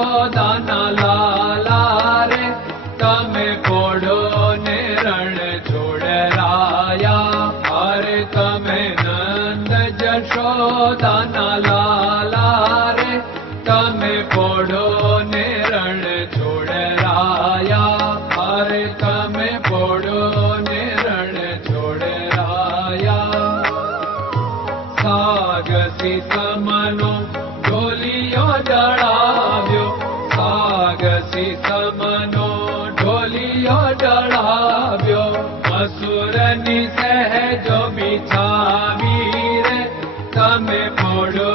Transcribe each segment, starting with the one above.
જશોદાના લાલા રે તમે પોડો ને રણ છોડરાયા. અરે તમે નંદ જશોદાના લાલા રે તમે પોડો ને રણ છોડરાયા. અરે તમે પોડો ને રણ છોડરાયા. સાગસી સમનો ઢોલિયો ડળાવ્યો, સાગસી સમનો ઢોલિયો ડળાવ્યો. મસૂરની સહેજો બિછાવી રે તમે પોડો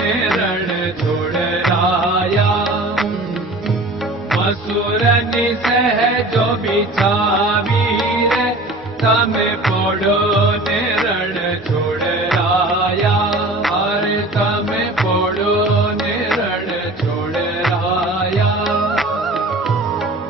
ને રણ છોડરાયા. મસૂરની સહેજો બિછાવી રે તમે પોડો ને રણ છોડરાયા. અરે તમે પોડો ને રણ છોડરાયા.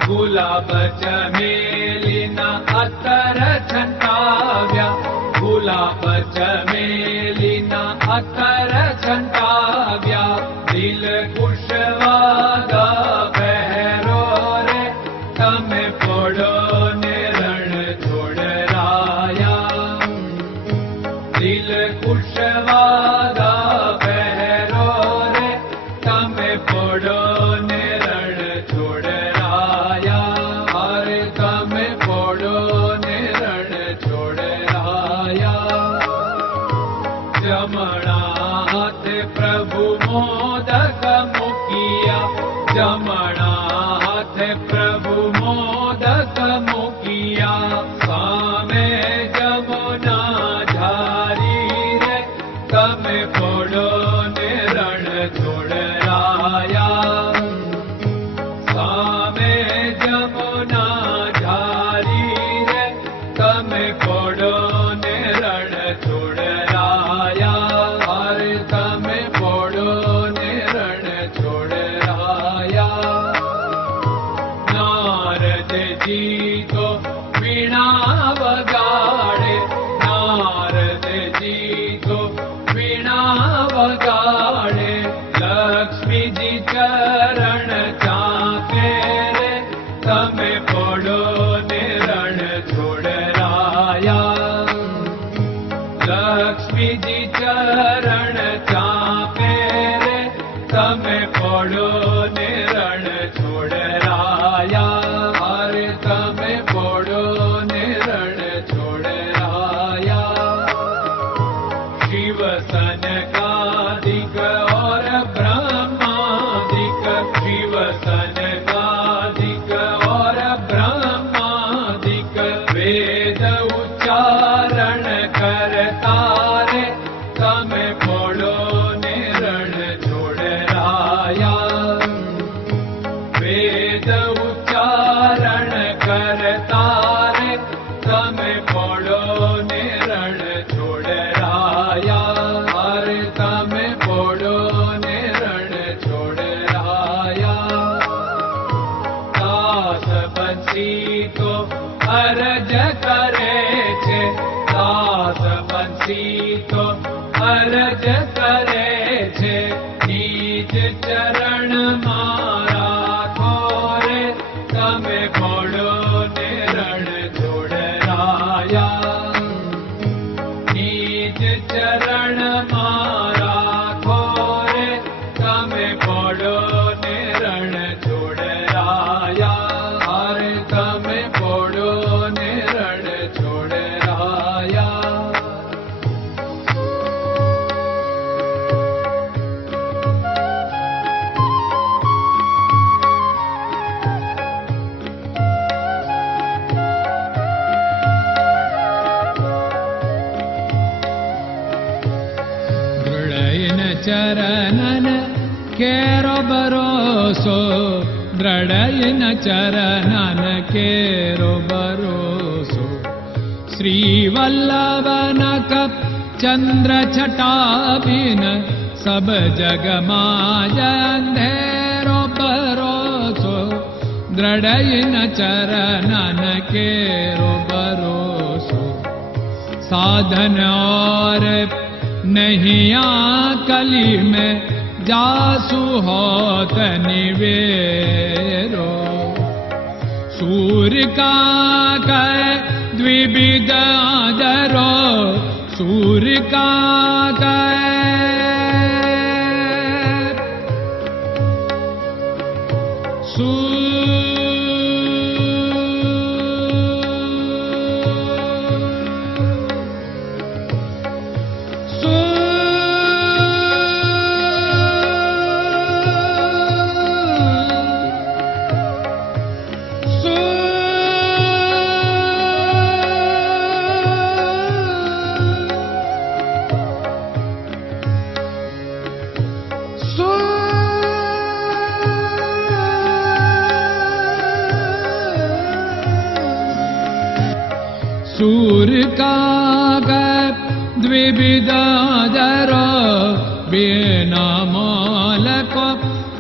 ગુલાબ ચમેલીના અત્તર છંટાવ્યા, ગુલાબ ચમેલીના અત્તર છંટાવ્યા. દિલ કુશવાદા પહેરો રે તમે પોડો ને રણ છોડરાયા. દિલ કુશવાદા પહેરો રે તમે પોડો ને રણ છોડરાયા. અરે તમે પોડો ને રણ છોડરાયા. જમણા હાથે પ્રભુ મોદક મૂકિયા, જમણા હાથે પ્રભુ મોદક મૂકિયા. સામે જમુના ઝારી રે તમે પોડો ને રણ છોડરાયા. સામે જમુના ઝારી રે તમે પોડો ને રણ છોડરાયા. અરે તમે પોડો ને રણ છોડરાયા. નારદજી તો વીણા વગાડે, નારદજી તો વીણા વગાડે. લક્ષ્મીજી ચરણ ચાકે રે તમે પોડો ને રણ છોડરાયા. લક્ષ્મીજી ચરણ ચાપે રે તમે પોડો ને રણ છોડરાયા. અરે તમે પોડો ને રણ છોડરાયા. શિવ સનકાદિક और ब्रह्मादिक, शिव सनकादिक और ब्रह्मादिक. वेद उच्चारण करता रे તમે પોડો ને રણ છોડરાયા. વેદ ઉચ્ચારણ કરતા રે તમે પોડો ને રણ છોડરાયા. અરે તમે પોડો ને રણ છોડરાયા. દાસ બંસી તો અરજ કરે છે, દાસ બંસી તો અરજ કરે છે. નીચ ચરણ મારા ખોરે તમે પોડો ને રણ છોડરાયા. નીચ ચરણ મારા ખોરે તમે પોડો ને રણ છોડરાયા. અરે તમે પોડો ને રણ છોડરાયા. ચરણન કેરો ભરોસો, દ્રઢયન ચરણન કેરો ભરોસો. શ્રી વલ્લભન કપ ચંદ્ર છટાબિન સબ જગમાં અંધેરો ભરોસો. દ્રઢયન ચરણન કેરો ભરોસો. साधन और नहीं कली में जासु होत निवेरो। सूर्य का कै द्विविध आदरो, सूर्य का सूर्य का द्विविधादरो, बिना मोल को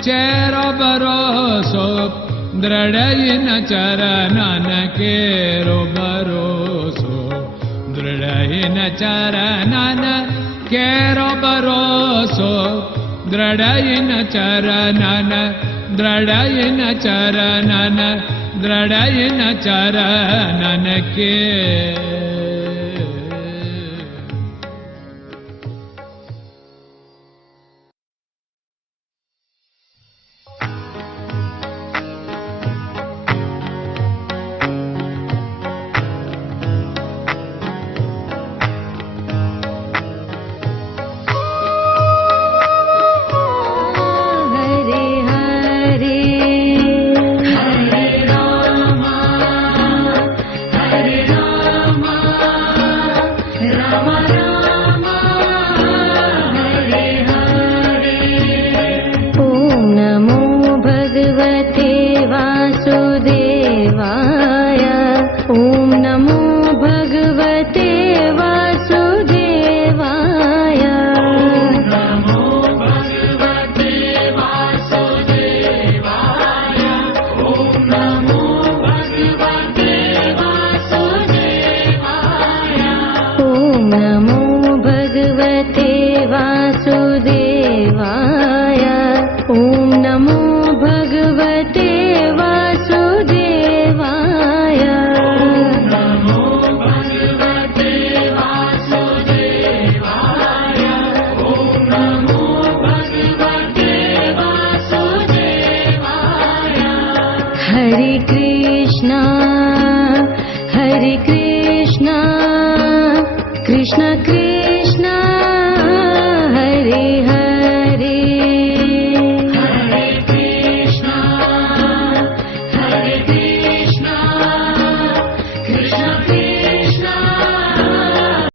चेर भरोसो, दृढ़ चरणन केरो भरोसो, दृढ़ चरणन केरो भरोसो, दृढ़ चरणन, दृढ़ चरणन, दृढ़ चरणन के। Hare Krishna, Krishna Krishna